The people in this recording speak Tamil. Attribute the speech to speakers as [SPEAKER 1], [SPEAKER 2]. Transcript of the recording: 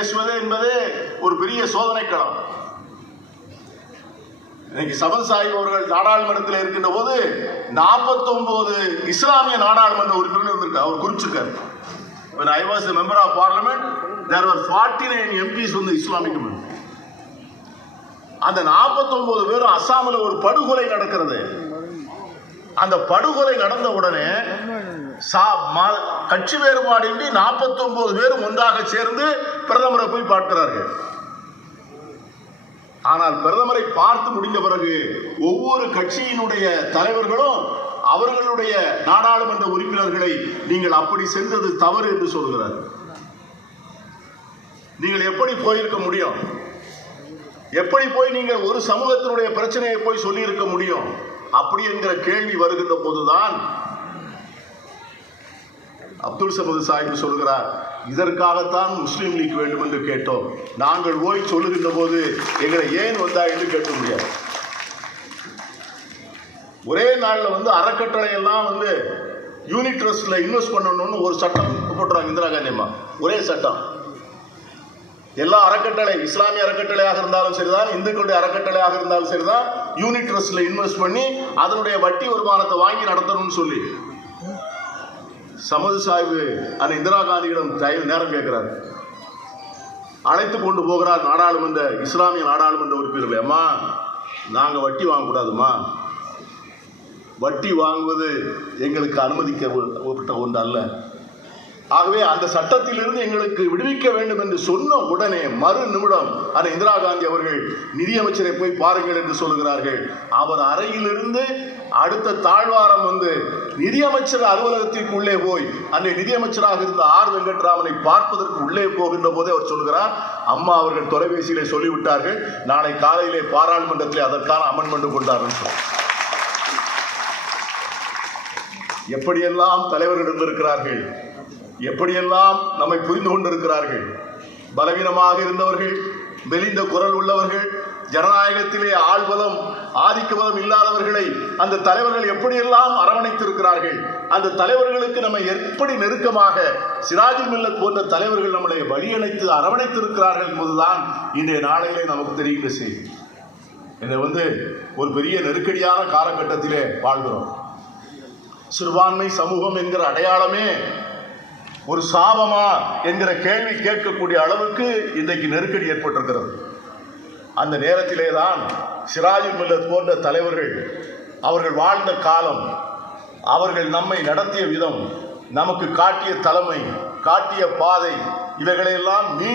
[SPEAKER 1] பேசுவது என்பதே ஒரு பெரிய சோதனை களம். இன்னைக்கு சபன் சாஹிப் அவர்கள் நாடாளுமன்றத்தில் இருக்கின்ற போது 49 இஸ்லாமிய நாடாளுமன்ற உறுப்பினர் இருந்திருக்கார் அவர் குறிச்சிருக்காரு. When i was a member of parliament there were 49 mps from the islamic movement அந்த 49 பேரும் அஸ்ஸாமில் ஒரு படுகொலை நடக்கிறது. அந்த படுகொலை நடந்த உடனே சா- கட்சி வேறுபாடின்றி 49 பேரும் ஒன்றாக சேர்ந்து பிரதமரை போய் பார்க்கிறார்கள். ஆனால் பிரதமரை பார்த்து முடிந்த பிறகு ஒவ்வொரு கட்சியினுடைய தலைவர்களும் அவர்களுடைய நாடாளுமன்ற உறுப்பினர்களை நீங்கள் அப்படி சென்றது தவறு என்று சொல்கிறார். நீங்கள் எப்படி போயிருக்க முடியும்? எப்படி போய் நீங்கள் ஒரு சமூகத்தினுடைய பிரச்சனையை போய் சொல்லியிருக்க முடியும்? அப்படி என்கிற கேள்வி வருகின்ற போதுதான் அப்துல் சமது சாஹிப் சொல்கிறார் இதற்காகத்தான் முஸ்லீம் லீக் வேண்டும் என்று கேட்டோம். நாங்கள் போய் சொல்லுகின்ற போது எங்களை ஏன் வந்தா என்று கேட்க முடியாது. ஒரே நாளில் வந்து அறக்கட்டளை எல்லாம் வந்து யூனிட் ட்ரஸ்ட்ல இன்வெஸ்ட் பண்ணணும்னு ஒரு சட்டம் போட்டுறாங்க இந்திரா காந்தி அம்மா. ஒரே சட்டம். எல்லா அறக்கட்டளை இஸ்லாமிய அறக்கட்டளையாக இருந்தாலும் சரிதான் இந்துக்களுடைய அறக்கட்டளையாக இருந்தாலும் சரிதான் யூனிட் ட்ரஸ்ட்ல இன்வெஸ்ட் பண்ணி அதனுடைய வட்டி வருமானத்தை வாங்கி நடத்தணும்னு சொல்லி. சமது சாய்வு அந்த இந்திரா காந்தியிடம் தயவு நேரம் கேட்கிறார். அழைத்து கொண்டு போகிறார் நாடாளுமன்ற இஸ்லாமிய நாடாளுமன்ற உறுப்பினர்கள். அம்மா நாங்க வட்டி வாங்கக்கூடாதுமா வட்டி வாங்குவது எங்களுக்கு அனுமதிக்கப்பட்ட ஒன்று அல்ல ஆகவே அந்த சட்டத்திலிருந்து எங்களுக்கு விடுவிக்க வேண்டும் என்று சொன்ன உடனே மறு நிமிடம் அந்த இந்திரா காந்தி அவர்கள் நிதியமைச்சரை போய் பாருங்கள் என்று சொல்லுகிறார்கள். அவர் அறையிலிருந்து அடுத்த தாழ்வாரம் வந்து நிதியமைச்சர் அலுவலகத்திற்கு உள்ளே போய் அன்றைய நிதியமைச்சராக இருந்த ஆர் வெங்கட்ராமனை பார்ப்பதற்கு உள்ளே போகின்ற போதே அவர் சொல்கிறார் அம்மா அவர்கள் தொலைபேசியிலே சொல்லிவிட்டார்கள். நாளை காலையிலே பாராளுமன்றத்திலே அதற்கான அமெண்ட்மெண்ட் கொண்டார்கள். எப்படியெல்லாம் தலைவர்கள் இருந்திருக்கிறார்கள்? எப்படியெல்லாம் நம்மை புரிந்து கொண்டிருக்கிறார்கள்? பலவீனமாக இருந்தவர்கள் மெலிந்த குரல் உள்ளவர்கள் ஜனநாயகத்திலே ஆள்பலம் ஆதிக்கபலம் இல்லாதவர்களை அந்த தலைவர்கள் எப்படியெல்லாம் அரவணைத்திருக்கிறார்கள்? அந்த தலைவர்களுக்கு நம்ம எப்படி நெருக்கமாக சிராஜுல் மில்லத் போன்ற தலைவர்கள் நம்மளை வழியணைத்து அரவணைத்திருக்கிறார்கள் என்பதுதான் இன்றைய நாளையிலே நமக்கு தெரிகின்ற செய்தி. இதை வந்து ஒரு பெரிய நெருக்கடியான காலகட்டத்திலே வாழ்கிறோம். சிறுபான்மை சமூகம் என்கிற அடையாளமே ஒரு சாபமா என்கிற கேள்வி கேட்கக்கூடிய அளவுக்கு இன்றைக்கு நெருக்கடி ஏற்பட்டிருக்கிறது. அந்த நேரத்திலே தான் சிராஜு மில்லத் போன்ற தலைவர்கள் அவர்கள் வாழ்ந்த காலம் அவர்கள் நம்மை நடத்திய விதம் நமக்கு காட்டிய தலைமை காட்டிய பாதை இவைகளையெல்லாம் மீ